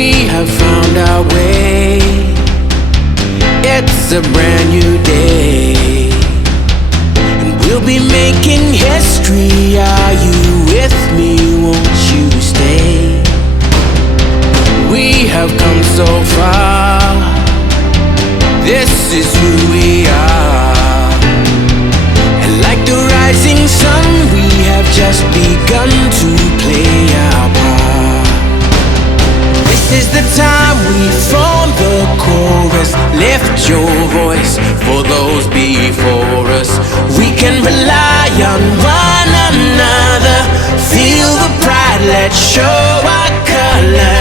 We have found our way. It's a brand new day, and we'll be making history. Are you with me? Won't you stay? We have come so far. This is who we are. And like the rising sun, we have just begun to play our part. This is the time we form the chorus. Lift your voice for those before us. We can rely on one another. Feel the pride, let's show our colors.